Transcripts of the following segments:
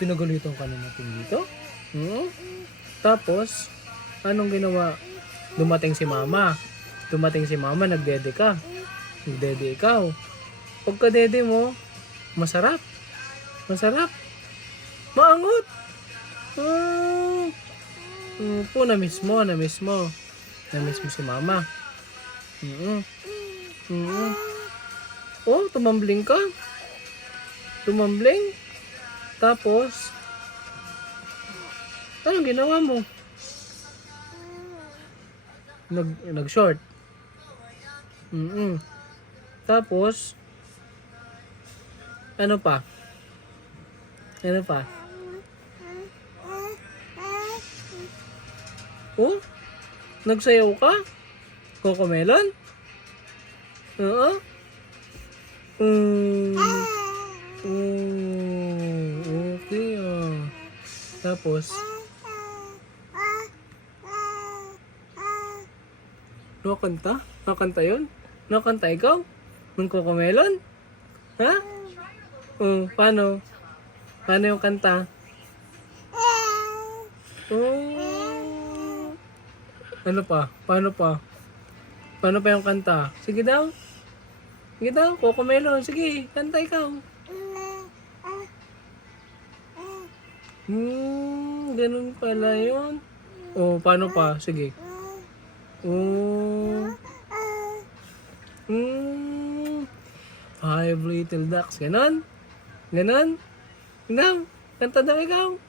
Pinagalitan ka na natin dito? Hmm? Tapos, anong ginawa? Dumating si mama. Nagdede ka. Nagdede ikaw. Pagka-dede mo, masarap. Maangot. Ah. Po, na-miss mo. Na-miss mo si mama. Oh, tumambling ka. Tapos, anong ginawa mo? Nag-short. Tapos, ano pa? Oh, nagsayaw ka? Cocomelon? Oo. Okay ah. Tapos, nakanta? Nakanta yun? Nakanta ikaw? Ng Cocomelon? Ha? Paano? Paano yung kanta? Ano pa? Paano pa? Paano pa yung kanta? Sige daw, Cocomelon. Sige, kanta ikaw. Ganun pala yun. Paano pa? Sige. Five little ducks. Ganon? Kanta daw ikaw.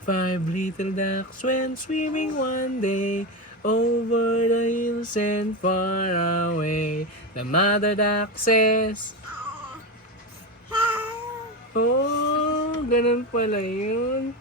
Five little ducks went swimming one day over the hills and far away. The mother duck says, ganun pala yun.